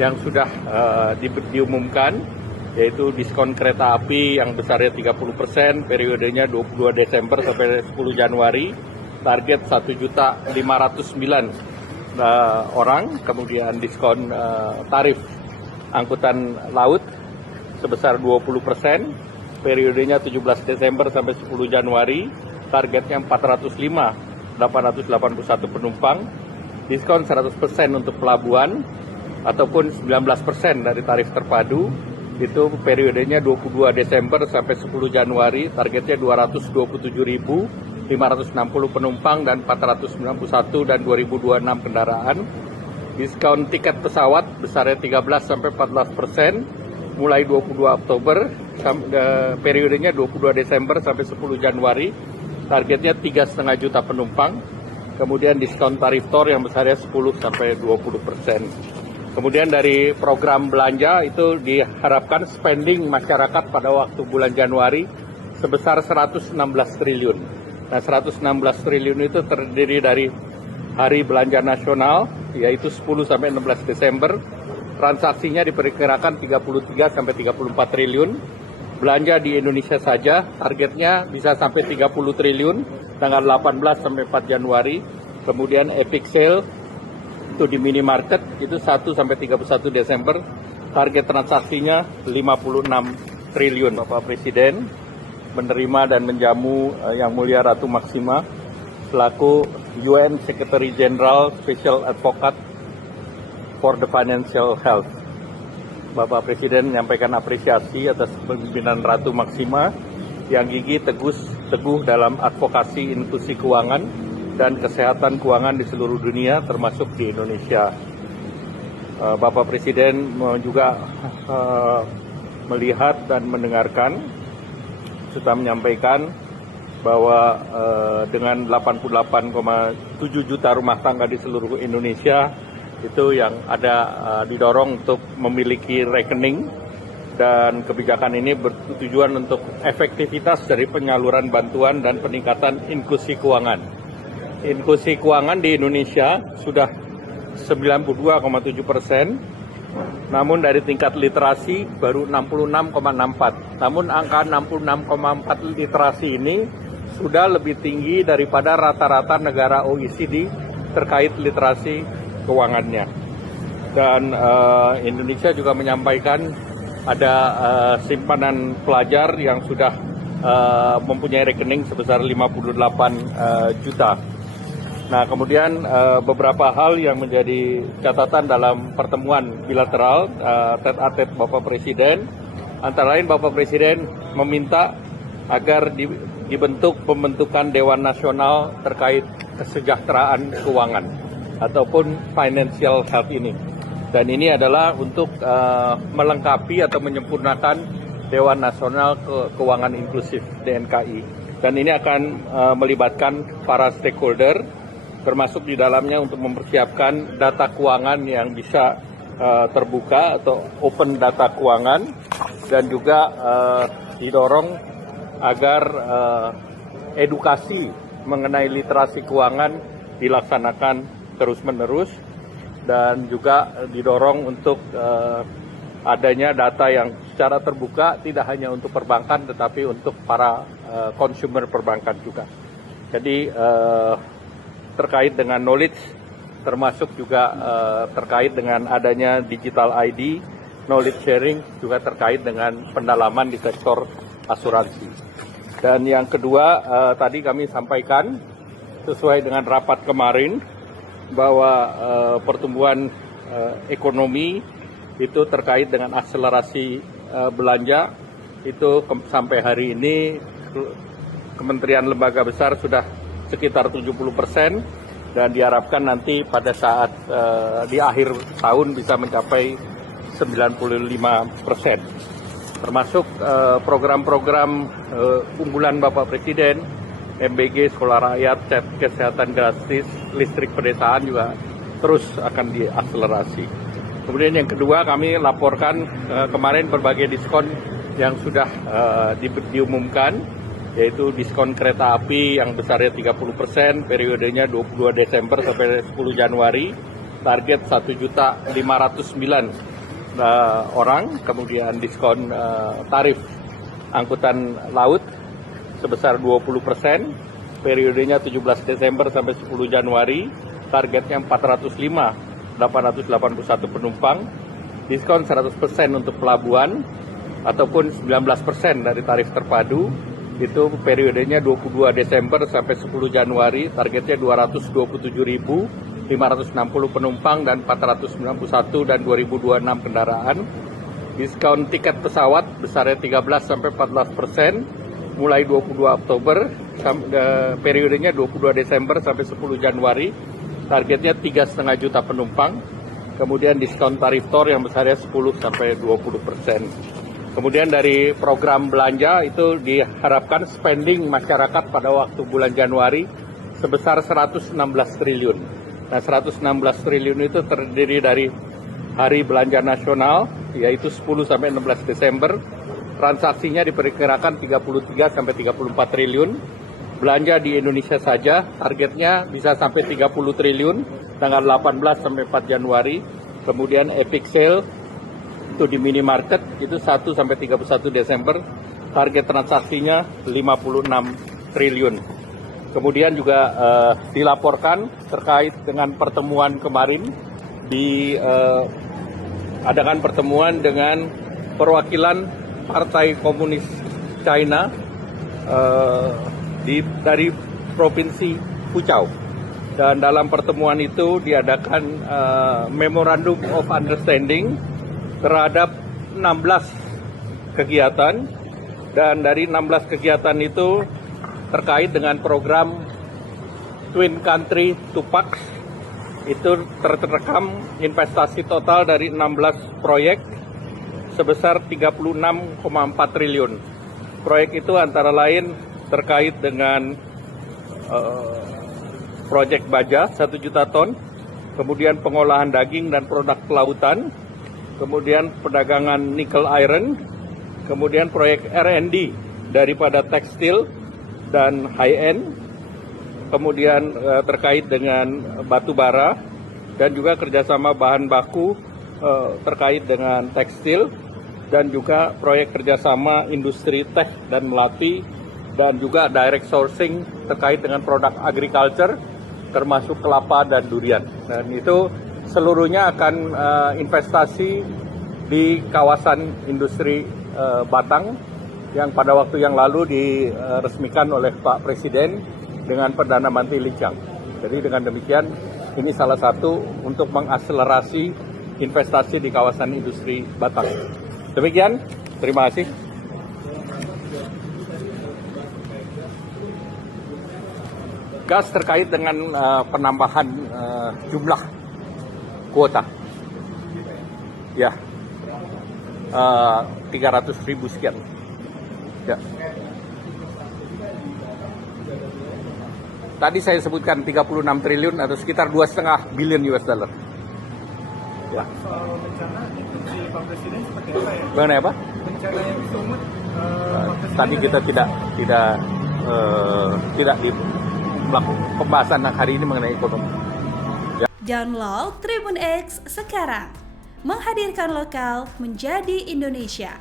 yang sudah diumumkan, yaitu diskon kereta api yang besarnya 30%, periodenya 22 Desember sampai 10 Januari, target 1.509 orang, kemudian diskon tarif angkutan laut sebesar 20%, periodenya 17 Desember sampai 10 Januari, targetnya 881 penumpang, diskon 100% untuk pelabuhan, ataupun 19% dari tarif terpadu, itu periodenya 22 Desember sampai 10 Januari, targetnya 227.560 penumpang dan 491 dan 2026 kendaraan. Diskon tiket pesawat besarnya 13 sampai 14%, mulai 22 Oktober, periodenya 22 Desember sampai 10 Januari, targetnya 3,5 juta penumpang. Kemudian diskon tarif tol yang besarnya 10 sampai 20%. Kemudian dari program belanja itu diharapkan spending masyarakat pada waktu bulan Januari sebesar 116 triliun. Nah, 116 triliun itu terdiri dari hari belanja nasional, yaitu 10 sampai 16 Desember. Transaksinya diperkirakan 33 sampai 34 triliun. Belanja di Indonesia saja targetnya bisa sampai 30 triliun tanggal 18 sampai 4 Januari. Kemudian epic sale itu di minimarket itu 1 sampai 31 Desember, target transaksinya 56 triliun. Bapak Presiden menerima dan menjamu Yang Mulia Ratu Maksima selaku UN Secretary General Special Advocate for the Financial Health. Bapak Presiden menyampaikan apresiasi atas pemimpinan Ratu Maksima yang gigih teguh dalam advokasi inklusi keuangan dan kesehatan keuangan di seluruh dunia, termasuk di Indonesia. Bapak Presiden juga melihat dan mendengarkan, serta menyampaikan bahwa dengan 88,7 juta rumah tangga di seluruh Indonesia, itu yang ada didorong untuk memiliki rekening, dan kebijakan ini bertujuan untuk efektivitas dari penyaluran bantuan dan peningkatan inklusi keuangan. Inklusi keuangan di Indonesia sudah 92,7%, namun dari tingkat literasi baru 66,64%. Namun angka 66,4% literasi ini sudah lebih tinggi daripada rata-rata negara OECD terkait literasi keuangannya. Dan Indonesia juga menyampaikan ada simpanan pelajar yang sudah mempunyai rekening sebesar 58 juta. Nah, kemudian beberapa hal yang menjadi catatan dalam pertemuan bilateral tete-a-tete Bapak Presiden, antara lain Bapak Presiden meminta agar dibentuk pembentukan Dewan Nasional terkait kesejahteraan keuangan ataupun financial health ini. Dan ini adalah untuk melengkapi atau menyempurnakan Dewan Nasional Keuangan Inklusif DNKI. Dan ini akan melibatkan para stakeholder, termasuk di dalamnya untuk mempersiapkan data keuangan yang bisa terbuka atau open data keuangan, dan juga didorong agar edukasi mengenai literasi keuangan dilaksanakan terus-menerus, dan juga didorong untuk adanya data yang secara terbuka, tidak hanya untuk perbankan tetapi untuk para konsumer perbankan juga. Jadi terkait dengan knowledge, termasuk juga terkait dengan adanya digital ID, knowledge sharing juga terkait dengan pendalaman di sektor asuransi. Dan yang kedua, tadi kami sampaikan sesuai dengan rapat kemarin bahwa pertumbuhan ekonomi itu terkait dengan akselerasi belanja itu sampai hari ini kementerian lembaga besar sudah sekitar 70%, dan diharapkan nanti pada saat di akhir tahun bisa mencapai 95%. Termasuk program-program unggulan Bapak Presiden, MBG, Sekolah Rakyat, Kesehatan Gratis, Listrik Pedesaan juga terus akan diakselerasi. Kemudian yang kedua, kami laporkan kemarin berbagai diskon yang sudah diumumkan, yaitu diskon kereta api yang besarnya 30%, periodenya 22 Desember sampai 10 Januari, target 1.509.000 orang, kemudian diskon tarif angkutan laut sebesar 20%, periodenya 17 Desember sampai 10 Januari, targetnya 405.881 penumpang, diskon 100% untuk pelabuhan, ataupun 19% dari tarif terpadu, itu periodenya 22 Desember sampai 10 Januari, targetnya 227.560 penumpang dan 491 dan 2026 kendaraan. Diskon tiket pesawat besarnya 13 sampai 14%, mulai 22 Oktober, periodenya 22 Desember sampai 10 Januari, targetnya 3,5 juta penumpang. Kemudian diskon tarif tol yang besarnya 10 sampai 20%. Kemudian dari program belanja itu diharapkan spending masyarakat pada waktu bulan Januari sebesar 116 triliun. Nah, 116 triliun itu terdiri dari hari belanja nasional, yaitu 10 sampai 16 Desember. Transaksinya diperkirakan 33 sampai 34 triliun. Belanja di Indonesia saja targetnya bisa sampai 30 triliun tanggal 18 sampai 4 Januari. Kemudian epic sale itu di minimarket itu 1 sampai 31 Desember, target transaksinya 56 triliun. Kemudian juga dilaporkan terkait dengan pertemuan kemarin, adakan pertemuan dengan perwakilan Partai Komunis China dari Provinsi Puchao. Dan dalam pertemuan itu diadakan Memorandum of Understanding terhadap 16 kegiatan, dan dari 16 kegiatan itu terkait dengan program Twin Country Two Pax, itu terrekam investasi total dari 16 proyek sebesar 36,4 triliun. Proyek itu antara lain terkait dengan proyek baja 1 juta ton, kemudian pengolahan daging dan produk kelautan, kemudian perdagangan nikel iron, kemudian proyek R&D daripada tekstil dan high-end, kemudian terkait dengan batu bara, dan juga kerjasama bahan baku terkait dengan tekstil, dan juga proyek kerjasama industri teh dan melati, dan juga direct sourcing terkait dengan produk agriculture, termasuk kelapa dan durian. Dan itu seluruhnya akan investasi di kawasan industri Batang yang pada waktu yang lalu diresmikan oleh Pak Presiden dengan Perdana Menteri Li Qiang. Jadi dengan demikian ini salah satu untuk mengakselerasi investasi di kawasan industri Batang. Demikian, terima kasih. Gas terkait dengan penambahan jumlah kuota. Ya, 300.000 sekian. Ya. Tadi saya sebutkan 36 triliun atau sekitar 2,5 billion US dollar. Ya. Soal bencana, instruksi Pak Presiden seperti apa ya? Mengenai apa? Bencana yang di Sumut. Tadi kita tidak di melakukan pembahasan hari ini mengenai ekonomi. Ya. Download Tribun X sekarang, menghadirkan lokal menjadi Indonesia.